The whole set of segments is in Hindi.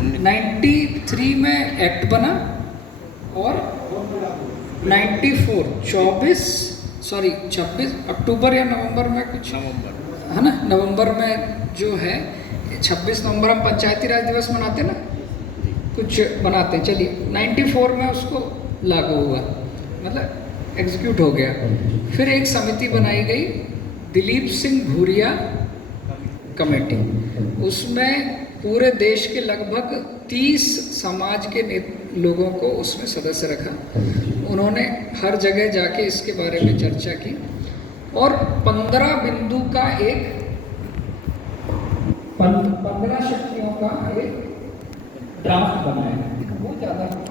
93 में एक्ट बना और 26 अक्टूबर या नवंबर में कुछ है ना, नवंबर में जो है 26 नवंबर हम पंचायती राज दिवस मनाते ना, कुछ बनाते हैं, चलिए 94 में उसको लागू हुआ, मतलब एग्जीक्यूट हो गया। फिर एक समिति बनाई गई दिलीप सिंह भूरिया कमेटी, उसमें पूरे देश के लगभग 30 समाज के लोगों को उसमें सदस्य रखा। उन्होंने हर जगह जाके इसके बारे में चर्चा की और 15 बिंदु का एक 15 शक्तियों का एक ड्राफ्ट बनाया।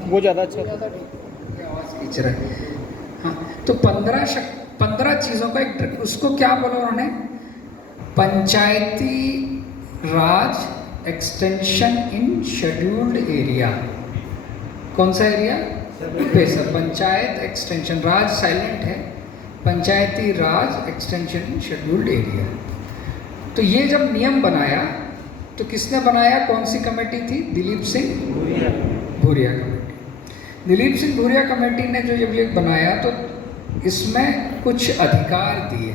वो ज़्यादा अच्छा आवाज़ खींच रहा है। हाँ, तो 15 चीज़ों का एक, उसको क्या बोला उन्होंने, पंचायती राज एक्सटेंशन इन शेड्यूल्ड एरिया। कौन सा एरिया? पैसा। पंचायत एक्सटेंशन, राज साइलेंट है, पंचायती राज एक्सटेंशन इन शेड्यूल्ड एरिया। तो ये जब नियम बनाया तो किसने बनाया, कौन सी कमेटी थी? दिलीप सिंह भूरिया कमेटी। दिलीप सिंह भूरिया कमेटी ने जो जब ये बनाया तो इसमें कुछ अधिकार दिए।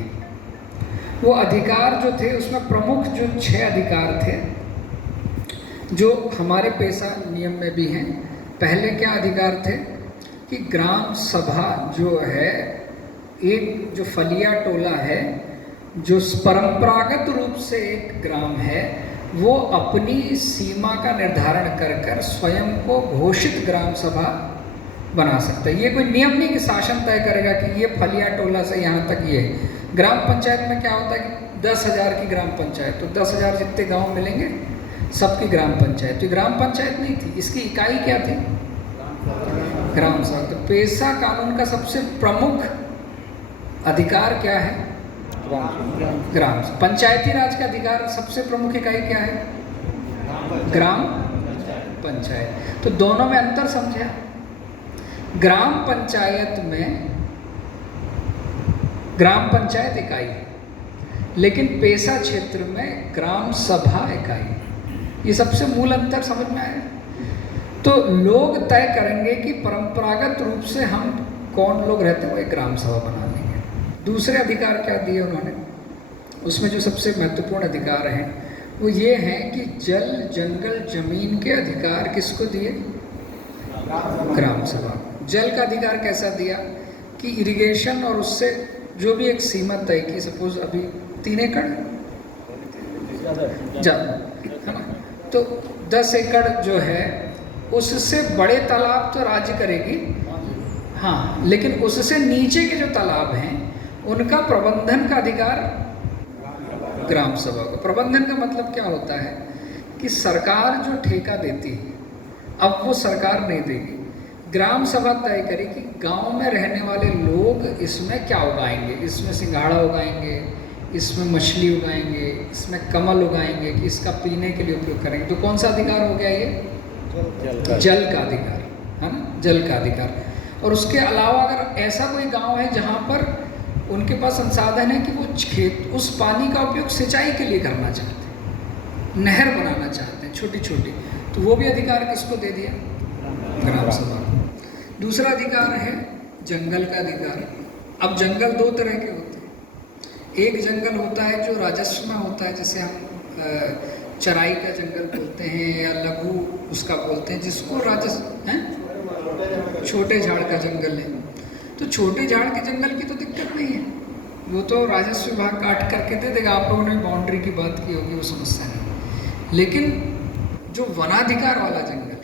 वो अधिकार जो थे उसमें प्रमुख जो 6 अधिकार थे जो हमारे पैसा नियम में भी हैं। पहले क्या अधिकार थे कि ग्राम सभा जो है, एक जो फलिया टोला है जो परंपरागत रूप से एक ग्राम है, वो अपनी सीमा का निर्धारण कर कर स्वयं को घोषित ग्राम सभा बना सकता है। ये कोई नियम नहीं कि शासन तय करेगा कि ये फलिया टोला से यहाँ तक ये। ग्राम पंचायत में क्या होता है कि 10,000 की ग्राम पंचायत, तो 10,000 जितने गांव मिलेंगे सबकी ग्राम पंचायत। तो ग्राम पंचायत नहीं थी, इसकी इकाई क्या थी? ग्राम सभा। तो पैसा कानून का सबसे प्रमुख अधिकार क्या है? ग्राम। पंचायती राज का अधिकार सबसे प्रमुख इकाई क्या है? ग्राम पंचायत। तो दोनों में अंतर समझा। ग्राम पंचायत में ग्राम पंचायत इकाई है, लेकिन पैसा क्षेत्र में ग्राम सभा इकाई। ये सबसे मूल अंतर समझ में आया। तो लोग तय करेंगे कि परंपरागत रूप से हम कौन लोग रहते हैं, वो एक ग्राम सभा बना लेंगे। दूसरे अधिकार क्या दिए उन्होंने? उसमें जो सबसे महत्वपूर्ण अधिकार हैं वो ये हैं कि जल जंगल जमीन के अधिकार किसको दिए? ग्राम सभा। जल का अधिकार कैसा दिया कि इरिगेशन और उससे जो भी एक सीमा तय की, सपोज अभी 3 एकड़ है ना, तो 10 एकड़ जो है उससे बड़े तालाब तो राज्य करेगी, हाँ, लेकिन उससे नीचे के जो तालाब हैं उनका प्रबंधन का अधिकार ग्राम सभा को। प्रबंधन का मतलब क्या होता है कि सरकार जो ठेका देती है, अब वो सरकार नहीं देगी, ग्राम सभा तय करे कि गांव में रहने वाले लोग इसमें क्या उगाएंगे, इसमें सिंघाड़ा उगाएंगे, इसमें मछली उगाएंगे, इसमें कमल उगाएंगे, कि इसका पीने के लिए उपयोग करेंगे। तो कौन सा अधिकार हो गया ये? जल का अधिकार, है ना, जल का अधिकार। और उसके अलावा अगर ऐसा कोई गांव है जहाँ पर उनके पास संसाधन है कि वो खेत उस पानी का उपयोग सिंचाई के लिए करना चाहते हैं, नहर बनाना चाहते हैं छोटी छोटी, तो वो भी अधिकार किसको दे दिया? ग्राम सभा को। दूसरा अधिकार है जंगल का अधिकार। अब जंगल 2 तरह के होते हैं। एक जंगल होता है जो राजस्व में होता है, जैसे हम चराई का जंगल बोलते हैं या लघु उसका बोलते हैं, जिसको राजस्व है, छोटे झाड़ का जंगल है। तो छोटे झाड़ के जंगल की तो दिक्कत नहीं है, वो तो राजस्व विभाग काट करके दे देगा। आप लोगों ने बाउंड्री की बात की होगी, वो समस्या नहीं। लेकिन जो वनाधिकार वाला जंगल है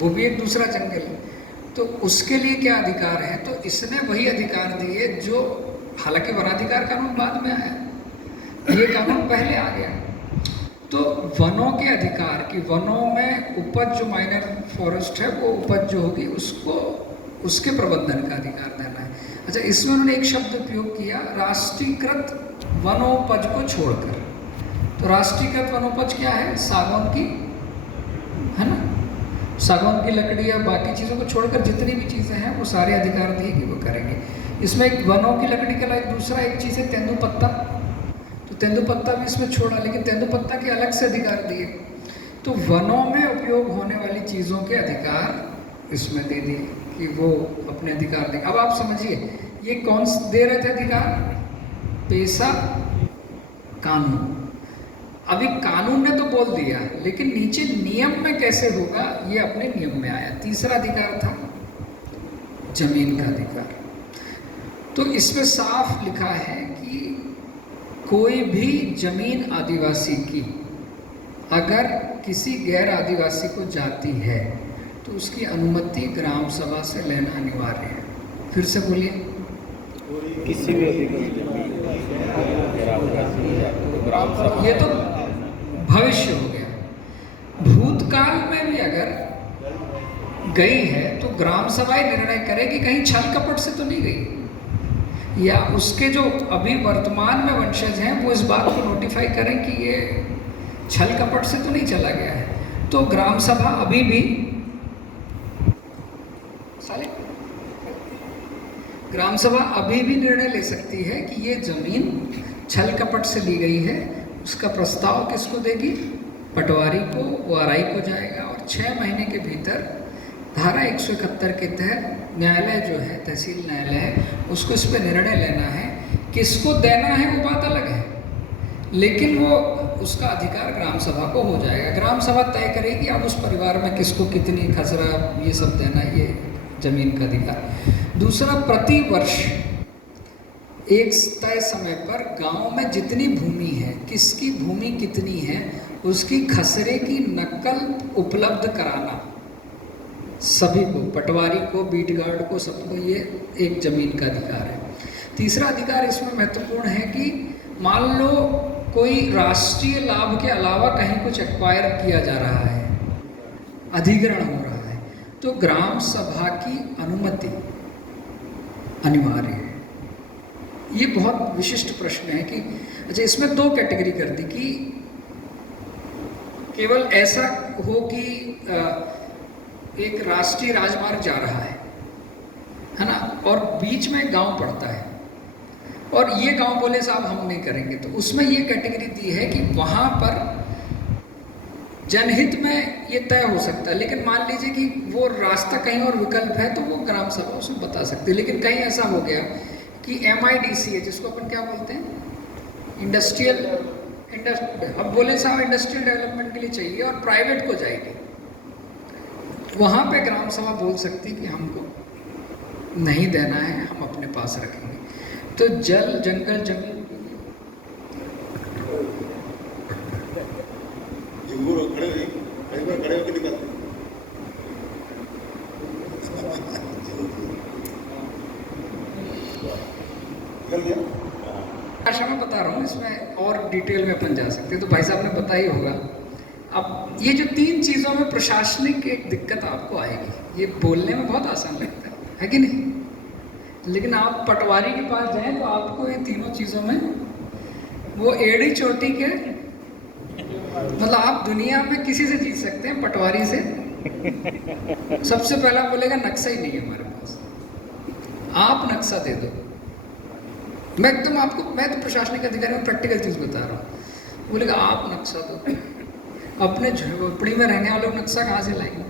वो भी एक दूसरा जंगल है, तो उसके लिए क्या अधिकार है? तो इसने वही अधिकार दिए जो, हालांकि वनाधिकार कानून बाद में आया, ये कानून पहले आ गया। तो वनों के अधिकार की, वनों में उपज जो माइनर फॉरेस्ट है वो उपज जो होगी उसको, उसके प्रबंधन का अधिकार देना है। अच्छा, इसमें उन्होंने एक शब्द उपयोग किया, राष्ट्रीयकृत वनोपज को छोड़कर। तो राष्ट्रीयकृत वनोपज क्या है? सागौन की, है ना, सागौन की लकड़ी या बाकी चीज़ों को छोड़कर जितनी भी चीज़ें हैं वो सारे अधिकार दिए कि वो करेंगे। इसमें एक वनों की लकड़ी के अलावा दूसरा एक चीज़ है तेंदुपत्ता, तो तेंदुपत्ता भी इसमें छोड़ा, लेकिन तेंदुपत्ता के अलग से अधिकार दिए। तो वनों में उपयोग होने वाली चीज़ों के अधिकार इसमें दे दिए कि वो अपने अधिकार दें। अब आप समझिए ये कौन दे रहे थे अधिकार? पेशा कानून। अभी कानून ने तो बोल दिया, लेकिन नीचे नियम में कैसे होगा ये अपने नियम में आया। तीसरा अधिकार था जमीन का अधिकार। तो इसमें साफ लिखा है कि कोई भी जमीन आदिवासी की अगर किसी गैर आदिवासी को जाती है तो उसकी अनुमति ग्राम सभा से लेना अनिवार्य है। फिर से बोलिए। किसी भी ये तो भविष्य हो गया। भूतकाल में भी अगर गई है तो ग्राम सभा निर्णय करेगी कहीं छल कपट से तो नहीं गई, या उसके जो अभी वर्तमान में वंशज हैं वो इस बात को नोटिफाई करें कि ये छल कपट से तो नहीं चला गया है। तो ग्राम सभा अभी भी ग्राम सभा अभी भी निर्णय ले सकती है कि ये जमीन छल कपट से ली गई है। उसका प्रस्ताव किसको देगी? पटवारी को, वो आरआई को जाएगा और 6 महीने के भीतर धारा 171 के तहत न्यायालय जो है, तहसील न्यायालय है, उसको इस पर निर्णय लेना है। किसको देना है वो बात अलग है, लेकिन वो उसका अधिकार ग्राम सभा को हो जाएगा। ग्राम सभा तय करेगी अब उस परिवार में किसको कितनी खसरा ये सब देना, ये जमीन का अधिकार। दूसरा, प्रति वर्ष एक तय समय पर गांव में जितनी भूमि है, किसकी भूमि कितनी है, उसकी खसरे की नकल उपलब्ध कराना सभी को, पटवारी को, बीट गार्ड को, सबको ये एक जमीन का अधिकार है। तीसरा अधिकार इसमें महत्वपूर्ण है कि मान लो कोई राष्ट्रीय लाभ के अलावा कहीं कुछ एक्वायर किया जा रहा है, अधिग्रहण हो रहा है, तो ग्राम सभा की अनुमति अनिवार्य है। ये बहुत विशिष्ट प्रश्न है कि अच्छा, इसमें 2 कैटेगरी कर दी कि केवल ऐसा हो कि एक राष्ट्रीय राजमार्ग जा रहा है ना, और बीच में गांव पड़ता है और ये गांव बोले साहब हम नहीं करेंगे, तो उसमें ये कैटेगरी दी है कि वहाँ पर जनहित में ये तय हो सकता है। लेकिन मान लीजिए कि वो रास्ता कहीं और विकल्प है तो वो ग्राम सभा उसमें बता सकती है। लेकिन कहीं ऐसा हो गया कि MIDC है, जिसको अपन क्या बोलते हैं, अब बोले साहब इंडस्ट्रियल डेवलपमेंट के लिए चाहिए और प्राइवेट को जाएगी, वहाँ पे ग्राम सभा बोल सकती कि हमको नहीं देना है, हम अपने पास रखेंगे। तो जल, जंगल, जमीन खड़े होकर निकलते भाषा में बता रहा हूँ, इसमें और डिटेल में अपन जा सकते हैं। तो भाई साहब ने पता ही होगा। अब ये जो 3 चीज़ों में प्रशासनिक एक दिक्कत आपको आएगी, ये बोलने में बहुत आसान लगता है कि नहीं, लेकिन आप पटवारी के पास जाएं तो आपको ये तीनों चीज़ों में वो एड़ी चोटी के, मतलब आप दुनिया में किसी से जीत सकते हैं, पटवारी से सबसे पहला बोलेगा नक्शा ही नहीं है हमारे पास, आप नक्शा दे दो। मैं तो प्रशासनिक अधिकारी में प्रैक्टिकल चीज़ बता रहा हूँ। बोलेगा आप नक्शा दो, अपने झोपड़ी में रहने वालों को नक्शा कहाँ से लाएंगे?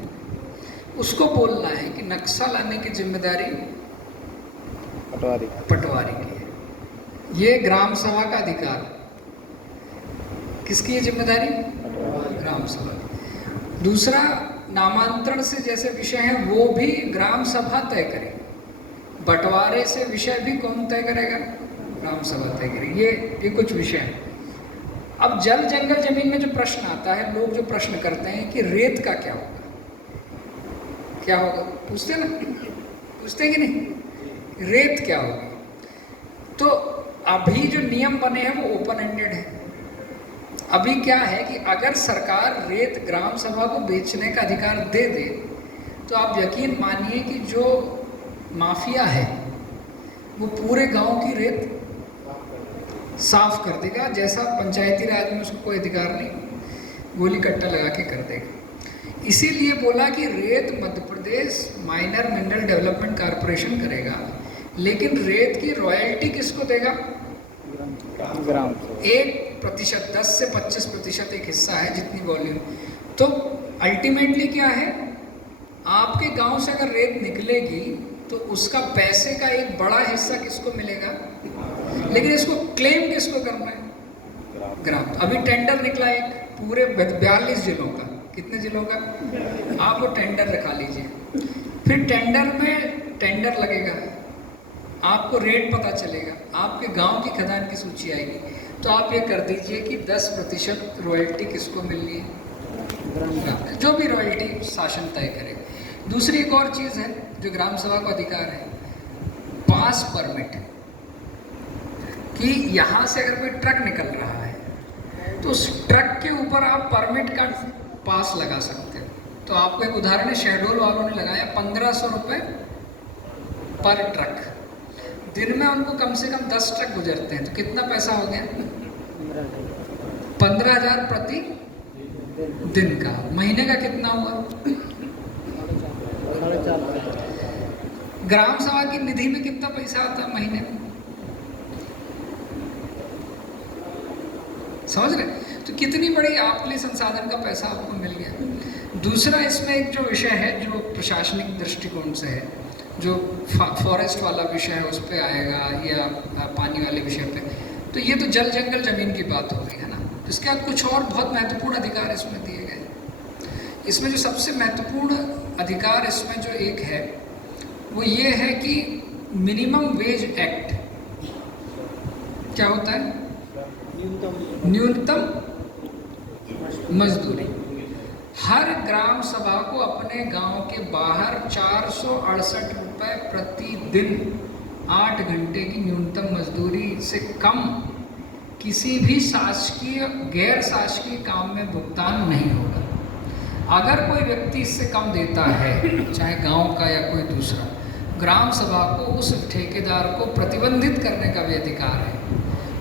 उसको बोलना है कि नक्शा लाने की जिम्मेदारी पटवारी की है। ये ग्राम सभा का अधिकार किसकी है जिम्मेदारी? ग्राम सभा। दूसरा, नामांतरण से जैसे विषय हैं वो भी ग्राम सभा तय करे। बंटवारे से विषय भी कौन तय करेगा? ग्राम सभा तय करेगी। ये कुछ विषय हैं। अब जल, जंगल, जमीन में जो प्रश्न आता है, लोग जो प्रश्न करते हैं कि रेत का क्या होगा, क्या होगा, पूछते हैं ना, पूछते हैं कि नहीं, रेत क्या होगी? तो अभी जो नियम बने हैं वो ओपन एंडेड है। अभी क्या है कि अगर सरकार रेत ग्राम सभा को बेचने का अधिकार दे दे तो आप यकीन मानिए कि जो माफिया है वो पूरे गांव की रेत साफ कर देगा। जैसा पंचायती राज में उसको कोई अधिकार नहीं, गोली कट्टा लगा के कर देगा। इसीलिए बोला कि रेत Madhya Pradesh minor mineral development corporation करेगा, लेकिन रेत की रॉयल्टी किसको देगा? 1%, 10 से 25% एक हिस्सा है जितनी वॉल्यूम, तो अल्टीमेटली क्या है, आपके गांव से अगर रेत निकलेगी तो उसका पैसे का एक बड़ा हिस्सा किसको मिलेगा, लेकिन इसको क्लेम किसको करना है, ग्राम। अभी टेंडर निकला एक पूरे 42 जिलों का, कितने जिलों का, आप वो टेंडर दिखा लीजिए। फिर टेंडर में टेंडर लगेगा, आपको रेट पता चलेगा, आपके गांव की खदान की सूची आएगी, तो आप ये कर दीजिए कि 10% रॉयल्टी किसको मिलनी है, ग्राम, जो भी रॉयल्टी शासन तय करे। दूसरी एक और चीज़ है जो ग्राम सभा को अधिकार है, पास परमिट, कि यहाँ से अगर कोई ट्रक निकल रहा है तो उस ट्रक के ऊपर आप परमिट का पास लगा सकते हो। तो आपको एक उदाहरण है, शहडोल वालों ने लगाया 1500 रुपये पर ट्रक, दिन में उनको कम से कम 10 ट्रक गुजरते हैं, तो कितना पैसा हो गया, 15,000 प्रति दिन का। महीने का कितना हुआ, ग्राम सभा की निधि में कितना पैसा आता है महीने में, समझ रहे, तो कितनी बड़ी आपके लिए संसाधन का पैसा आपको मिल गया। दूसरा इसमें एक जो विषय है जो प्रशासनिक दृष्टिकोण से है, जो फॉरेस्ट वाला विषय है उस पर आएगा, या पानी वाले विषय पे, तो ये तो जल जंगल जमीन की बात हो गई है ना। इसके बाद कुछ और बहुत महत्वपूर्ण अधिकार इसमें दिए गए। इसमें जो सबसे महत्वपूर्ण अधिकार इसमें जो एक है वो ये है कि मिनिमम वेज एक्ट क्या होता है, न्यूनतम मजदूरी। हर ग्राम सभा को अपने गांव के बाहर 468 रुपये प्रतिदिन 8 घंटे की न्यूनतम मजदूरी से कम किसी भी शासकीय गैर शासकीय काम में भुगतान नहीं होगा। अगर कोई व्यक्ति इससे कम देता है, चाहे गांव का या कोई दूसरा, ग्राम सभा को उस ठेकेदार को प्रतिबंधित करने का भी अधिकार है,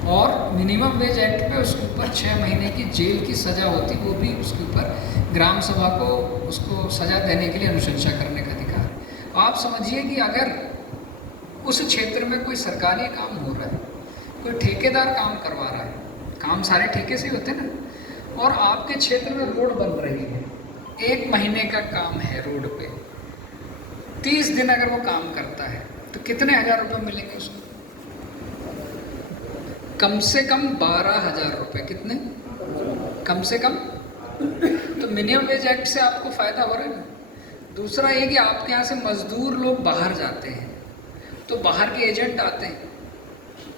और मिनिमम वेज एक्ट पे उसके ऊपर 6 महीने की जेल की सज़ा होती, वो भी उसके ऊपर ग्राम सभा को उसको सज़ा देने के लिए अनुशंसा करने का अधिकार है। आप समझिए कि अगर उस क्षेत्र में कोई सरकारी काम हो रहा है, कोई ठेकेदार काम करवा रहा है, काम सारे ठेके से ही होते हैं ना, और आपके क्षेत्र में रोड बन रही है, 1 महीने का काम है रोड पे, 30 दिन अगर वो काम करता है तो कितने हज़ार रुपये मिलेंगे उसको, कम से कम 12,000 रुपये। कितने, कम से कम। तो मिनिमम वेज एक्ट से आपको फ़ायदा हो रहा है ना। दूसरा ये कि आपके यहाँ से मज़दूर लोग बाहर जाते हैं, तो बाहर के एजेंट आते हैं,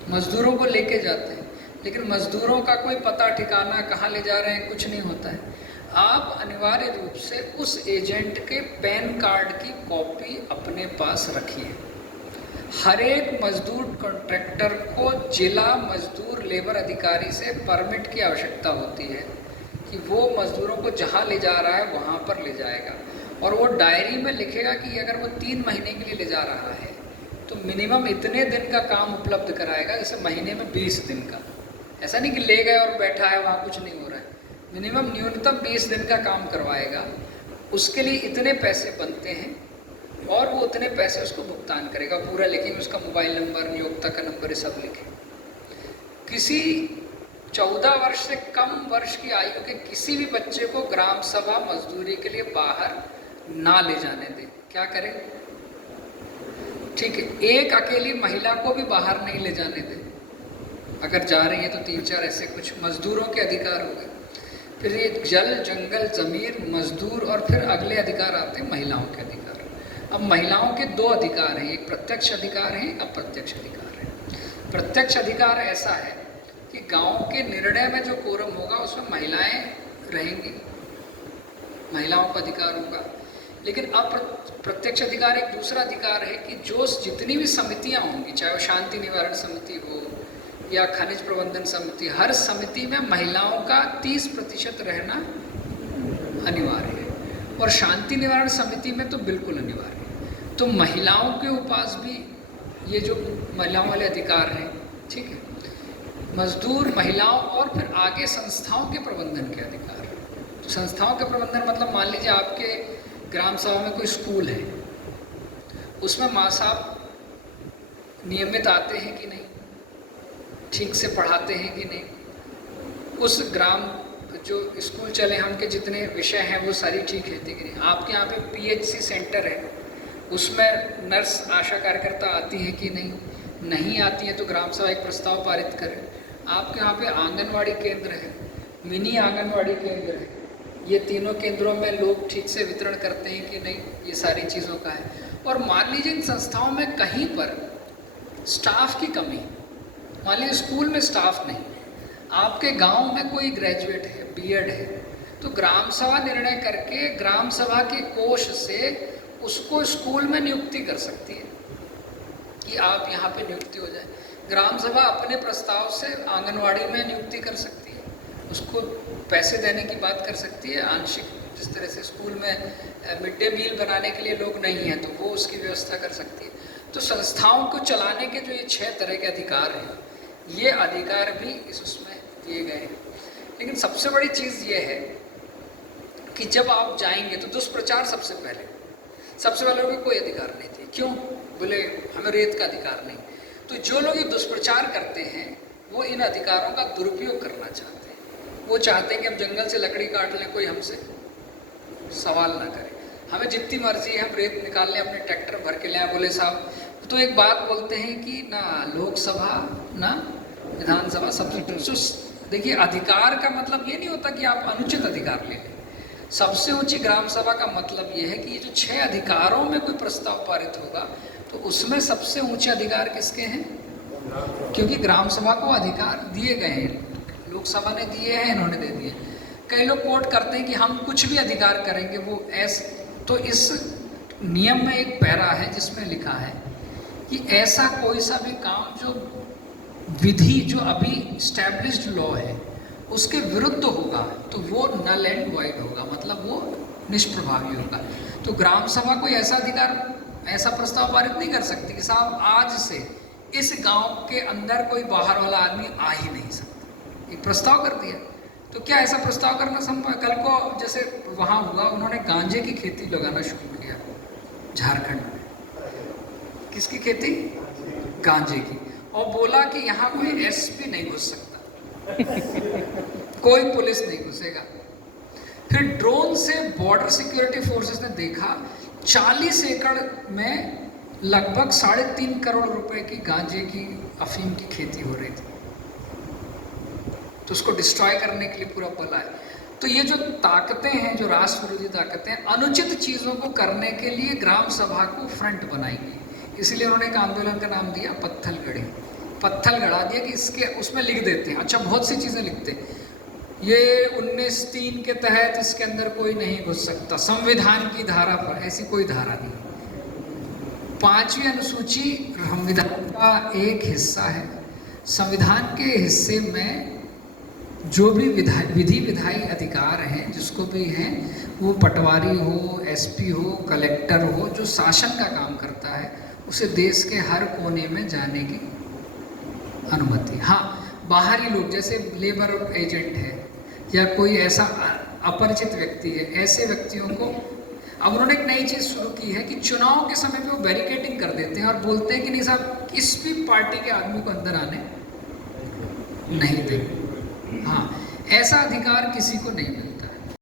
मज़दूरों को लेके जाते हैं, लेकिन मज़दूरों का कोई पता ठिकाना, कहाँ ले जा रहे हैं, कुछ नहीं होता है। आप अनिवार्य रूप से उस एजेंट के पैन कार्ड की कॉपी अपने पास रखिए। हर एक मजदूर कॉन्ट्रैक्टर को जिला मजदूर लेबर अधिकारी से परमिट की आवश्यकता होती है कि वो मजदूरों को जहाँ ले जा रहा है वहाँ पर ले जाएगा, और वो डायरी में लिखेगा कि अगर वो 3 महीने के लिए ले जा रहा है तो मिनिमम इतने दिन का काम उपलब्ध कराएगा, जैसे महीने में 20 दिन का। ऐसा नहीं कि ले गए और बैठा है वहाँ कुछ नहीं हो रहा है, मिनिमम न्यूनतम 20 दिन का काम करवाएगा, उसके लिए इतने पैसे बनते हैं और वो उतने पैसे उसको भुगतान करेगा, पूरा लिखेंगे, उसका मोबाइल नंबर, नियोक्ता का नंबर, सब लिखें। किसी 14 वर्ष से कम वर्ष की आयु के किसी भी बच्चे को ग्राम सभा मजदूरी के लिए बाहर ना ले जाने दें। क्या करें, ठीक है, एक अकेली महिला को भी बाहर नहीं ले जाने दें, अगर जा रही है तो 3-4 ऐसे कुछ मजदूरों के अधिकार हो गए। फिर ये जल जंगल जमीन मजदूर, और फिर अगले अधिकार आते हैं महिलाओं के अधिकार। अब महिलाओं के 2 अधिकार हैं, एक प्रत्यक्ष अधिकार है, एक अप्रत्यक्ष अधिकार है। प्रत्यक्ष अधिकार ऐसा है कि गांव के निर्णय में जो कोरम होगा उसमें महिलाएं रहेंगी, महिलाओं का अधिकार होगा। लेकिन अप्रत्यक्ष अधिकार एक दूसरा अधिकार है कि जो जितनी भी समितियां होंगी, चाहे वो शांति निवारण समिति हो या खनिज प्रबंधन समिति, हर समिति में महिलाओं का 30% रहना अनिवार्य है, और शांति निवारण समिति में तो बिल्कुल अनिवार्य है। तो महिलाओं के पास भी ये जो महिलाओं वाले अधिकार हैं, ठीक है, मजदूर, महिलाओं, और फिर आगे संस्थाओं के प्रबंधन के अधिकार। तो संस्थाओं के प्रबंधन मतलब मान लीजिए आपके ग्राम सभा में कोई स्कूल है, उसमें माँ साहब नियमित आते हैं कि नहीं, ठीक से पढ़ाते हैं कि नहीं, उस ग्राम जो स्कूल चले हम के जितने विषय हैं वो सारी ठीक है, ठीक है। आपके यहाँ पे PHC सेंटर है, उसमें नर्स आशा कार्यकर्ता आती है कि नहीं? नहीं आती है तो ग्राम सभा एक प्रस्ताव पारित करें। आपके यहाँ पे आंगनवाड़ी केंद्र है, मिनी आंगनवाड़ी केंद्र है, ये तीनों केंद्रों में लोग ठीक से वितरण करते हैं कि नहीं? ये सारी चीज़ों का है। और मान लीजिए इन संस्थाओं में कहीं पर स्टाफ की कमी, मान लीजिए स्कूल में स्टाफ नहीं, आपके गांव में कोई ग्रेजुएट है, B.Ed है, तो ग्राम सभा निर्णय करके ग्राम सभा के कोष से उसको स्कूल में नियुक्ति कर सकती है कि आप यहाँ पे नियुक्ति हो जाए। ग्राम सभा अपने प्रस्ताव से आंगनवाड़ी में नियुक्ति कर सकती है, उसको पैसे देने की बात कर सकती है आंशिक, जिस तरह से स्कूल में मिड डे मील बनाने के लिए लोग नहीं हैं तो वो उसकी व्यवस्था कर सकती है। तो संस्थाओं को चलाने के जो ये 6 तरह के अधिकार हैं, ये अधिकार भी इस उसमें दिए गए हैं। लेकिन सबसे बड़ी चीज़ ये है कि जब आप जाएंगे तो दुष्प्रचार सबसे पहले लोगों को कोई अधिकार नहीं थे। क्यों? बोले हमें रेत का अधिकार नहीं। तो जो लोग ये दुष्प्रचार करते हैं वो इन अधिकारों का दुरुपयोग करना चाहते हैं। वो चाहते हैं कि हम जंगल से लकड़ी काट लें, कोई हमसे सवाल ना करे, हमें जितनी मर्जी है हम रेत निकाल लें, अपने ट्रैक्टर भर के ले आए। बोले साहब तो एक बात बोलते हैं कि ना लोकसभा ना विधानसभा सबसे, देखिए अधिकार का मतलब ये नहीं होता कि आप अनुचित अधिकार ले लें। सबसे ऊंची ग्राम सभा का मतलब ये है कि ये जो 6 अधिकारों में कोई प्रस्ताव पारित होगा तो उसमें सबसे ऊंचे अधिकार किसके हैं? क्योंकि ग्राम सभा को अधिकार दिए गए हैं, लोकसभा ने दिए हैं, इन्होंने दे दिए। कई लोग कोट करते हैं कि हम कुछ भी अधिकार करेंगे, वो ऐसे, तो इस नियम में एक पैरा है जिसमें लिखा है कि ऐसा कोई सा भी काम जो विधि, जो अभी स्टैब्लिश्ड लॉ है उसके विरुद्ध होगा तो वो नल एंड वॉइड होगा, मतलब वो निष्प्रभावी होगा। तो ग्राम सभा कोई ऐसा अधिकार, ऐसा प्रस्ताव पारित नहीं कर सकती कि साहब आज से इस गांव के अंदर कोई बाहर वाला आदमी आ ही नहीं सकता, एक प्रस्ताव कर दिया। तो क्या ऐसा प्रस्ताव करना संभव है? कल को जैसे वहाँ हुआ, उन्होंने गांजे की खेती लगाना शुरू किया झारखंड में। किसकी खेती? गांजे की। और बोला कि यहाँ कोई SP नहीं घुस सकता, कोई पुलिस नहीं घुसेगा। फिर ड्रोन से बॉर्डर सिक्योरिटी फोर्सेस ने देखा 40 एकड़ में लगभग 3.5 करोड़ रुपए की गांजे की, अफीम की खेती हो रही थी। तो उसको डिस्ट्रॉय करने के लिए पूरा बल आया। तो ये जो ताकतें हैं, जो राष्ट्र विरोधी ताकतें, अनुचित चीज़ों को करने के लिए ग्राम सभा को फ्रंट बनाएंगी। इसलिए उन्होंने एक आंदोलन का नाम दिया पत्थलगढ़ी। पत्थल गड़ा दिया कि इसके उसमें लिख देते हैं। अच्छा, बहुत सी चीज़ें लिखते हैं, ये 19(3) के तहत इसके अंदर कोई नहीं घुस सकता, संविधान की धारा पर, ऐसी कोई धारा नहीं। 5वीं अनुसूची संविधान का एक हिस्सा है। संविधान के हिस्से में जो भी विधि विधायी अधिकार हैं, जिसको भी हैं, वो पटवारी हो, SP हो, कलेक्टर हो, जो शासन का काम करता है, उसे देश के हर कोने में जाने की अनुमति। हाँ, बाहरी लोग जैसे लेबर एजेंट है या कोई ऐसा अपरिचित व्यक्ति है, ऐसे व्यक्तियों को अब उन्होंने एक नई चीज़ शुरू की है कि चुनाव के समय पे वो बैरिकेडिंग कर देते हैं और बोलते हैं कि नहीं साहब, किस भी पार्टी के आदमी को अंदर आने नहीं देंगे। हाँ, ऐसा अधिकार किसी को नहीं मिलता।